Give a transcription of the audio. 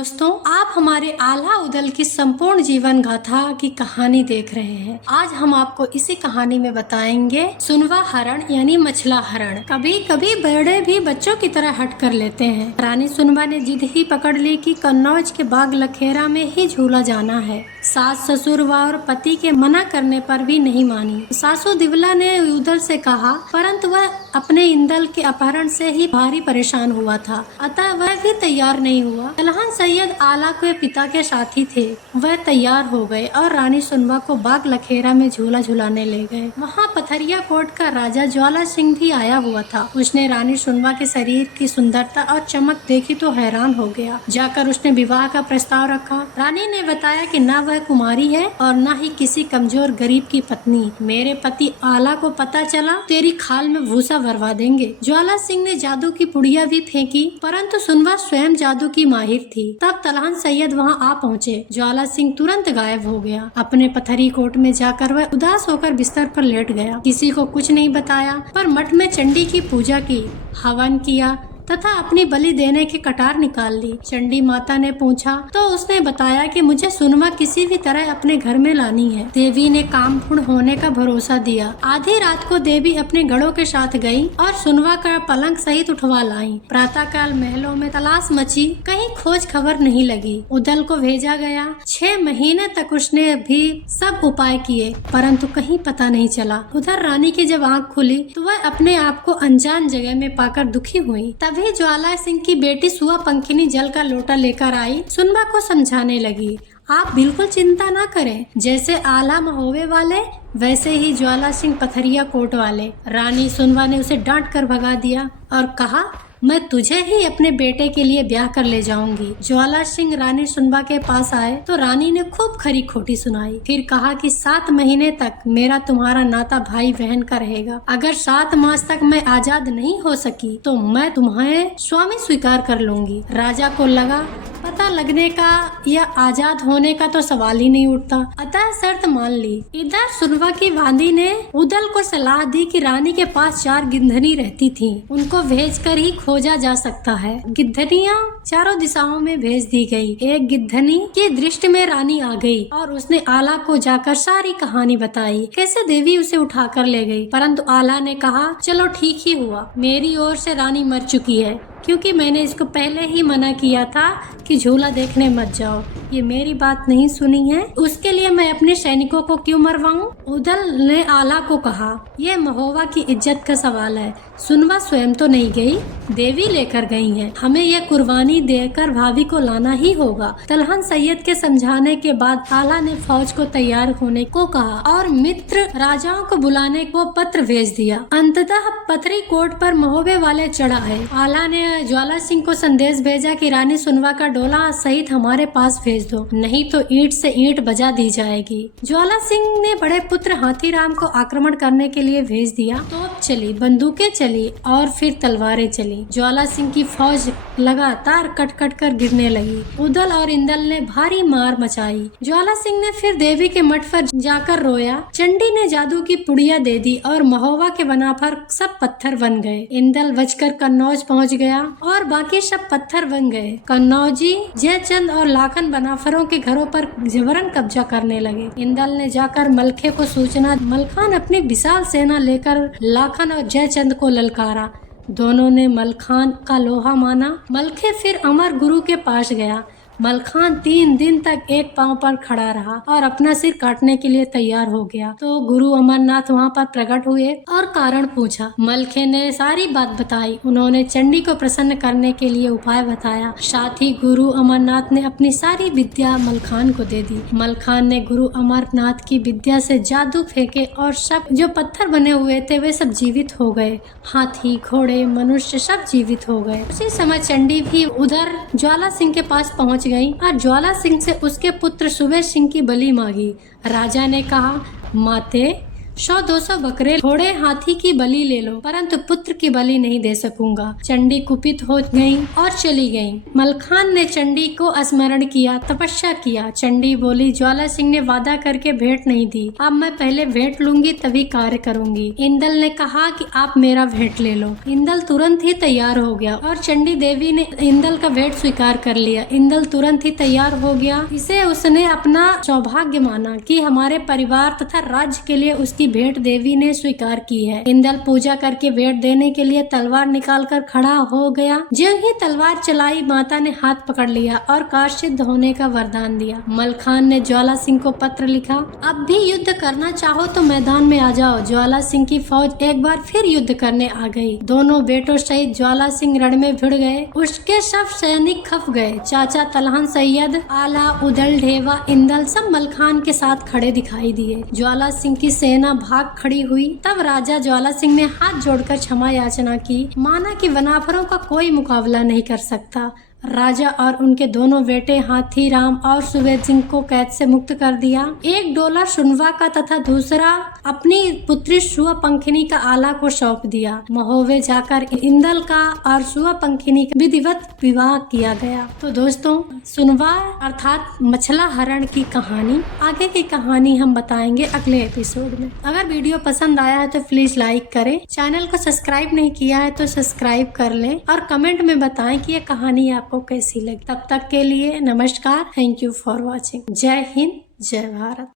दोस्तों, आप हमारे आल्हा उदल की संपूर्ण जीवन गाथा की कहानी देख रहे हैं। आज हम आपको इसी कहानी में बताएंगे सुनवा हरण यानी मछला हरण। कभी कभी बड़े भी बच्चों की तरह हट कर लेते हैं। रानी सुनवा ने जिद ही पकड़ ली कि कन्नौज के बाग लखेरा में ही झूला जाना है। सास ससुर व और पति के मना करने पर भी नहीं मानी। सासू दिवला ने उदल से कहा, परंतु वह अपने इंदल के अपहरण से ही भारी परेशान हुआ था, अतः वह भी तैयार नहीं हुआ। तलहन सैयद आला के पिता के साथी थे। वह तैयार हो गए और रानी सुनवा को बाग लखेरा में झूला झुलाने ले गए। वहाँ पथरिया कोट का राजा ज्वाला सिंह भी आया हुआ था। उसने रानी सुनवा के शरीर की सुंदरता और चमक देखी तो हैरान हो गया। जाकर उसने विवाह का प्रस्ताव रखा। रानी ने बताया कि न वह कुमारी है और न ही किसी कमजोर गरीब की पत्नी। मेरे पति आला को पता चला तेरी खाल में भूसा भरवा देंगे। ज्वाला सिंह ने जादू की पुड़िया भी फेंकी, परंतु सुनवा स्वयं जादू की माहिर थी। तब तलहन सैयद वहाँ आ पहुँचे। ज्वाला सिंह तुरंत गायब हो गया। अपने पथरी कोट में जाकर वह उदास होकर बिस्तर पर लेट गया। किसी को कुछ नहीं बताया, पर मठ में चंडी की पूजा की, हवन किया तथा अपनी बलि देने की कटार निकाल ली। चंडी माता ने पूछा तो उसने बताया कि मुझे सुनवा किसी भी तरह अपने घर में लानी है। देवी ने काम पूर्ण होने का भरोसा दिया। आधी रात को देवी अपने गढ़ों के साथ गई और सुनवा का पलंग सहित उठवा लाई। प्रातःकाल महलों में तलाश मची, कहीं खोज खबर नहीं लगी। उदल को भेजा गया। 6 महीने तक उसने भी सब उपाय किए, परंतु कहीं पता नहीं चला। उधर रानी की जब आँख खुली तो वह अपने आप को अनजान जगह में पाकर दुखी हुई। तभी ज्वाला सिंह की बेटी सुआ पंखिनी जल का लोटा लेकर आई। सुनवा को समझाने लगी, आप बिल्कुल चिंता ना करें। जैसे आला महोबे वाले वैसे ही ज्वाला सिंह पथरिया कोट वाले। रानी सुनवा ने उसे डांट कर भगा दिया और कहा, मैं तुझे ही अपने बेटे के लिए ब्याह कर ले जाऊंगी। ज्वाला सिंह रानी सुनवा के पास आए तो रानी ने खूब खरी खोटी सुनाई। फिर कहा कि 7 महीने तक मेरा तुम्हारा नाता भाई बहन का रहेगा। अगर 7 मास तक मैं आजाद नहीं हो सकी तो मैं तुम्हें स्वामी स्वीकार कर लूंगी। राजा को लगा पता लगने का या आजाद होने का तो सवाल ही नहीं उठता, अतः शर्त मान ली। इधर सुनवा की वांदी ने उदल को सलाह दी कि रानी के पास 4 गिद्धनी रहती थी, उनको भेजकर ही खोजा जा सकता है। गिद्धनियाँ चारों दिशाओं में भेज दी गई। एक गिद्धनी की दृष्टि में रानी आ गई और उसने आला को जाकर सारी कहानी बताई, कैसे देवी उसे उठाकर ले गई। परंतु आला ने कहा, चलो ठीक ही हुआ, मेरी ओर से रानी मर चुकी है, क्योंकि मैंने इसको पहले ही मना किया था कि झूला देखने मत जाओ। ये मेरी बात नहीं सुनी है, उसके लिए मैं अपने सैनिकों को क्यों मरवाऊं? उदल ने आला को कहा, यह महोबा की इज्जत का सवाल है। सुनवा स्वयं तो नहीं गई, देवी लेकर गई है। हमें यह कुर्बानी देकर भाभी को लाना ही होगा। तलहन सैयद के समझाने के बाद आला ने फौज को तैयार होने को कहा और मित्र राजाओं को बुलाने को पत्र भेज दिया। अंततः पथरी कोट पर महोबे वाले चढ़ आए। आला ने ज्वाला सिंह को संदेश भेजा कि रानी सुनवा का डोला सहित हमारे पास भेज दो, नहीं तो ईंट से ईंट बजा दी जाएगी। ज्वाला सिंह ने बड़े पुत्र हाथीराम को आक्रमण करने के लिए भेज दिया। तोप चली, बंदूकें चली और फिर तलवारें चली। ज्वाला सिंह की फौज लगातार कट कट कर गिरने लगी। उदल और इंदल ने भारी मार मचाई। ज्वाला सिंह ने फिर देवी के मठ पर जाकर रोया। चंडी ने जादू की पुड़िया दे दी और महोबा के बना पर सब पत्थर बन गए। इंदल बचकर कन्नौज पहुंच गया और बाकी सब पत्थर बन गए। कन्नौजी जयचंद और लाखन बनाफरों के घरों पर जबरन कब्जा करने लगे। इंदल ने जाकर मलखे को सूचना। मलखान अपनी विशाल सेना लेकर लाखन और जयचंद को ललकारा। दोनों ने मलखान का लोहा माना। मलखे फिर अमर गुरु के पास गया। मलखान 3 दिन तक एक पांव पर खड़ा रहा और अपना सिर काटने के लिए तैयार हो गया तो गुरु अमरनाथ वहां पर प्रकट हुए और कारण पूछा। मलखे ने सारी बात बताई। उन्होंने चंडी को प्रसन्न करने के लिए उपाय बताया। साथ ही गुरु अमरनाथ ने अपनी सारी विद्या मलखान को दे दी। मलखान ने गुरु अमरनाथ की विद्या से जादू फेंके और सब जो पत्थर बने हुए थे वे सब जीवित हो गए। हाथी, घोड़े, मनुष्य सब जीवित हो गए। उसी समय चंडी भी उधर ज्वाला सिंह के पास पहुंच गई और ज्वाला सिंह से उसके पुत्र सुबेश सिंह की बलि मांगी। राजा ने कहा, माते 100-200 बकरे, घोड़े, हाथी की बलि ले लो, परंतु पुत्र की बलि नहीं दे सकूंगा। चंडी कुपित हो गयी और चली गयी। मलखान ने चंडी को स्मरण किया, तपस्या किया। चंडी बोली, ज्वाला सिंह ने वादा करके भेंट नहीं दी, अब मैं पहले भेंट लूंगी तभी कार्य करूंगी। इंदल ने कहा कि आप मेरा भेंट ले लो। इंदल तुरंत ही तैयार हो गया और चंडी देवी ने इंदल का भेंट स्वीकार कर लिया। इंदल तुरंत ही तैयार हो गया। इसे उसने अपना सौभाग्य माना कि हमारे परिवार तथा राज्य के लिए उसकी भेंट देवी ने स्वीकार की है। इंदल पूजा करके भेंट देने के लिए तलवार निकाल कर खड़ा हो गया। ज्यों ही तलवार चलाई, माता ने हाथ पकड़ लिया और कार्य सिद्ध होने का वरदान दिया। मलखान ने ज्वाला सिंह को पत्र लिखा, अब भी युद्ध करना चाहो तो मैदान में आ जाओ। ज्वाला सिंह की फौज एक बार फिर युद्ध करने आ गई। दोनों बेटों सहित ज्वाला सिंह रण में भिड़ गए। उसके सब सैनिक खप गए। चाचा तलहन सैयद, आला, उदल, ढेवा, इंदल सब मलखान के साथ खड़े दिखाई दिए। ज्वाला सिंह की सेना भाग खड़ी हुई। तब राजा ज्वाला सिंह ने हाथ जोड़कर क्षमा याचना की, माना कि वनाफरों का कोई मुकाबला नहीं कर सकता। राजा और उनके दोनों बेटे हाथी राम और सुबेद सिंह को कैद से मुक्त कर दिया। एक डोला सुनवा का तथा दूसरा अपनी पुत्री सुआ पंखिनी का आला को सौंप दिया। महोवे जाकर इंदल का और सुआ पंखिनी का विधिवत विवाह किया गया। तो दोस्तों, सुनवा अर्थात मछला हरण की कहानी, आगे की कहानी हम बताएंगे अगले एपिसोड में। अगर वीडियो पसंद आया है तो प्लीज लाइक करें। चैनल को सब्सक्राइब नहीं किया है तो सब्सक्राइब कर लें और कमेंट में बताएं कि ये कहानी आपको कैसी लगी। तब तक के लिए नमस्कार। Thank you for watching. जय हिंद, जय भारत।